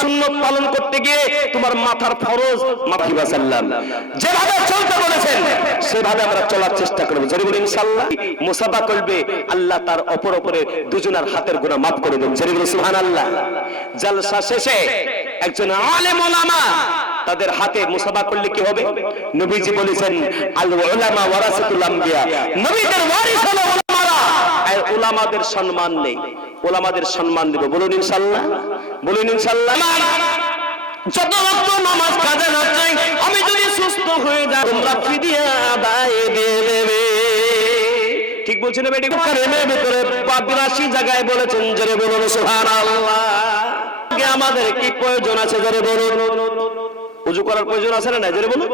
সুন্নাত পালন করতে গিয়ে তোমার মাথার ফরজ মাথা বাসাল্লাম যেভাবে চলতে বলেছেন সেভাবে আমরা চলার চেষ্টা করব। জোরে বলি ইনশাআল্লাহ। মুসাফা করবে, আল্লাহ তার অপরে দুজনের হাতের গুনাহ maaf করে দেন। জোরে বলি সুবহানাল্লাহ। জলসা শেষে একজন আলেম ওলামা তাদের হাতে মুসাফা করলে কি হবে? নবীজি বলেছেন আল উলামা ওয়ারাসাতুল আম্বিয়া, নবীদের ওয়ারিস হলো উলামারা। আর উলামাদের সম্মান নেই, উলামাদের সম্মান দেব। বলুন ইনশাআল্লাহ, বলুন ইনশাআল্লাহ। যত ওয়াক্ত নামাজ কাজা না চাই, আমি যদি সুস্থ হয়ে যাই তোমরা ফিদিয়া আদায় দিয়ে দেবে। ঠিক বলছেন না বেটি? কারিমের ভিতরে 82 জায়গায় বলেছেন। জোরে বলুন সুবহানাল্লাহ। আমাদের কি প্রয়োজন আছে? জোরে বলুন। ওযু করার প্রয়োজন আছে না? জোরে বলুন।